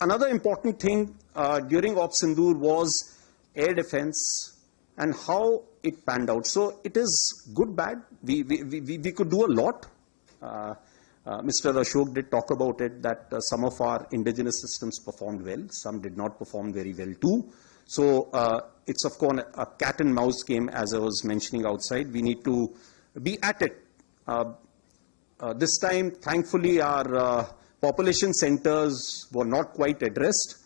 Another important thing during Op Sindoor was air defense and how it panned out. So it is good, bad. We could do a lot. Mr. Ashok did talk about it, that some of our indigenous systems performed well, some did not perform very well too. So it's of course a cat and mouse game, as I was mentioning outside. We need to be at it. This time, thankfully, our population centers were not quite addressed.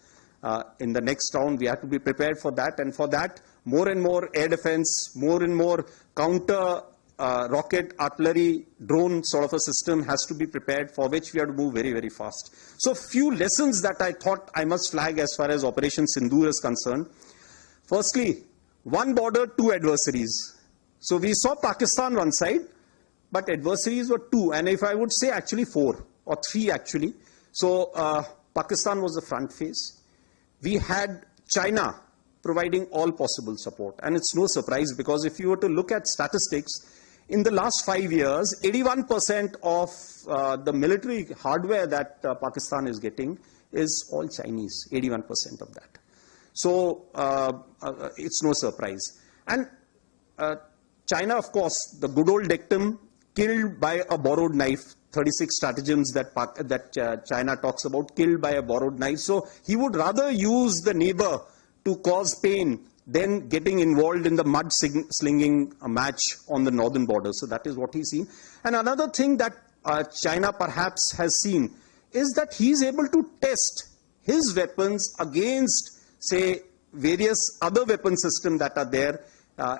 In the next round, we have to be prepared for that, and for that, more and more air defense, more and more counter rocket, artillery, drone sort of a system has to be prepared, for which we have to move very, very fast. So few lessons that I thought I must flag as far as Operation Sindoor is concerned. Firstly, one border, two adversaries. So we saw Pakistan one side, but adversaries were two, and if I would say actually four or three actually. So Pakistan was the front face. We had China providing all possible support, and it's no surprise, because if you were to look at statistics, in the last 5 years, 81% of the military hardware that Pakistan is getting is all Chinese, 81% of that. So it's no surprise. And China, of course, the good old dictum, killed by a borrowed knife, 36 stratagems that China talks about, killed by a borrowed knife. So he would rather use the neighbor to cause pain than getting involved in the mud slinging match on the northern border. So that is what he's seen. And another thing that China perhaps has seen is that he's able to test his weapons against, say, various other weapon systems that are there.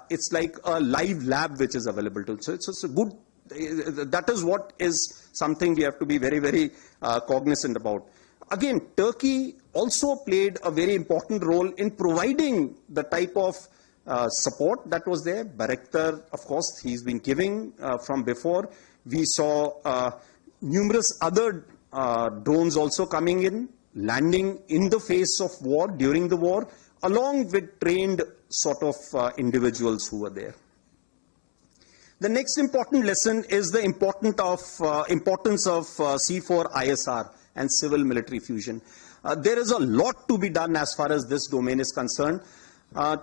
It's like a live lab which is available to. So it's a good, that is what is something we have to be very, very cognizant about. Again, Turkey also played a very important role in providing the type of support that was there. Bayraktar, of course, he's been giving from before. We saw numerous other drones also coming in, landing in the face of war, during the war, along with trained sort of individuals who were there. The next important lesson is the importance of C4ISR and civil military fusion. There is a lot to be done as far as this domain is concerned. When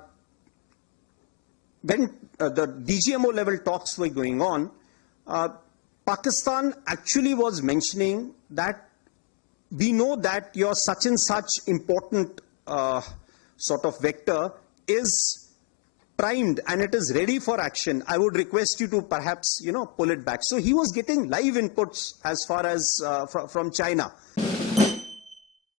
the DGMO level talks were going on, Pakistan actually was mentioning that we know that your such and such important sort of vector is primed and it is ready for action. I would request you to perhaps, pull it back. So he was getting live inputs as far as from China.